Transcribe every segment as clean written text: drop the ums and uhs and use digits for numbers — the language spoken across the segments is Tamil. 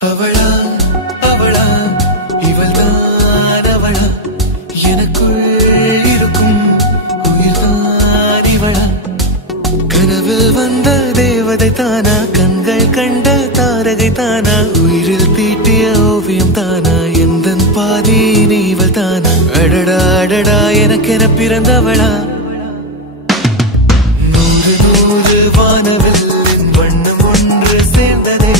அவளா அவளா இவள்தான் அவளா எனக்குள் இருக்கும் உயிர்தான் இவளா கனவில் வந்த தேவதை தானா கண்கள் கண்ட தாரகை தானா உயிரில் தீட்டிய ஓவியம் தானா எந்தன் பாதி இவள் தானா அடடா அடடா எனக்கென பிறந்தவளா நூறு நூறு வானவில்லின் வண்ணம் ஒன்று சேர்ந்ததே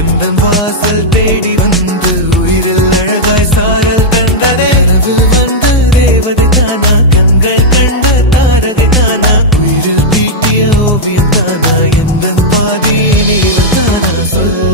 எந்தன் வாசல் தேடி வந்து உயிரில் அழகாய் சாரல் கண்டதே கனவில் வந்த தேவதை தானா கண்கள் கண்ட தாரகை தானா உயிரில் தீட்டிய ஓவியம் தானா எந்தன் பாதி இவள் தானா சொல்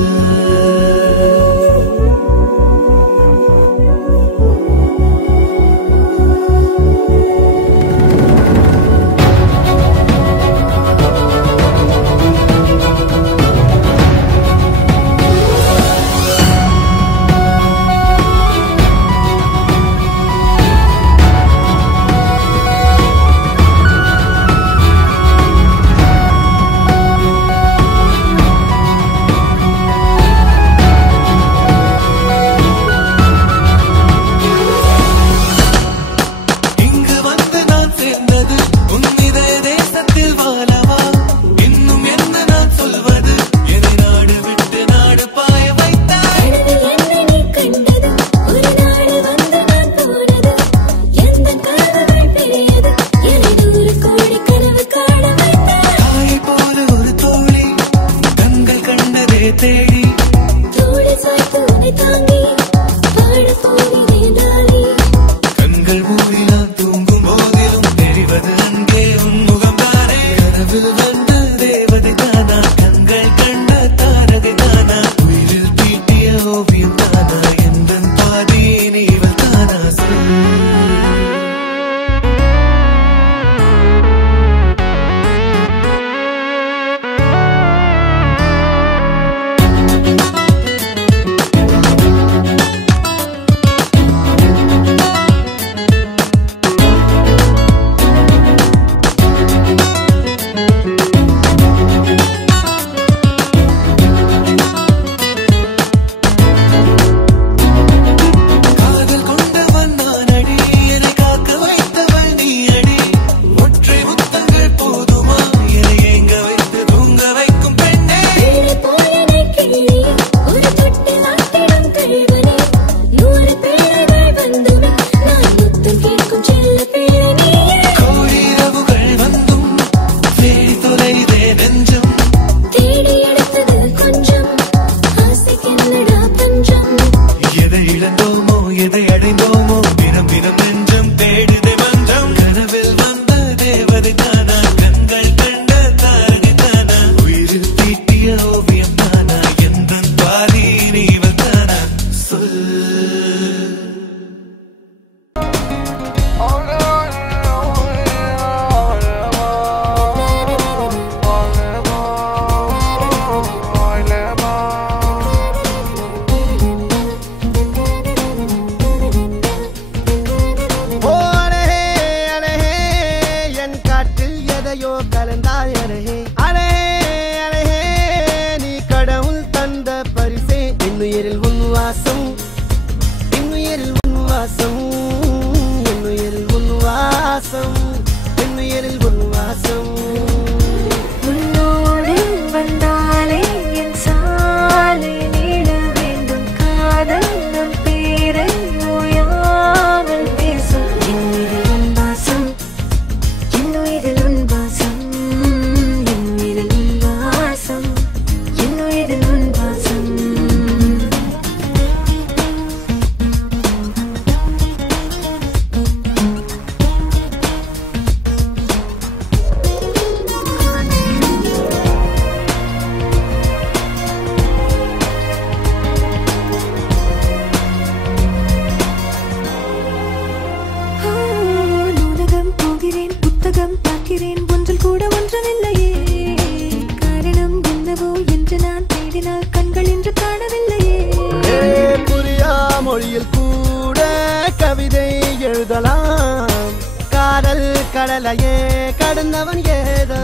கடலையே கடந்தவன் ஏதோ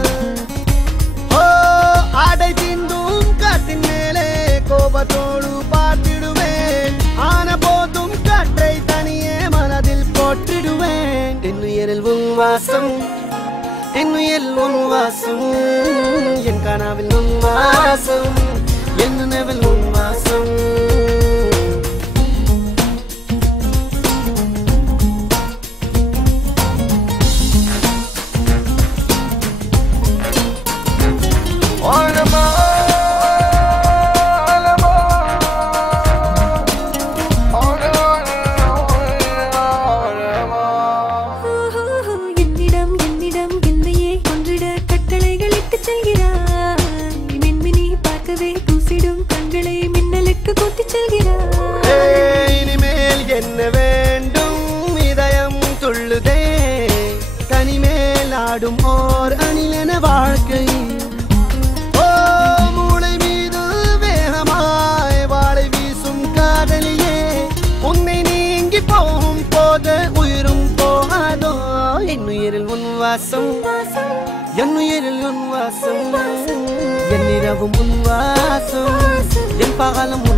ஆடை தீந்தும் காட்டின் மேலே கோபத்தோடு வாசம் என் உயிரில் உன் வாசம் என் கனவில் உன் வாசம் என் நினைவில் உன் வாசம் இனிமேல் என்ன வேண்டும் இதயம் துள்ளுதே தனிமேல் ஆடும் ஓர் அணிலென வாழ்க்கை ஓ மூளை மீது வேகமாய் வாழை வீசும் காதலியே உன்னை நீங்கி போகும் போது உயிரும் போகாதோ என் உயிரில் உன் வாசம் என் உயிரில் உன் வாசம் என் இரவும் உன் வாசம் என் பகலும்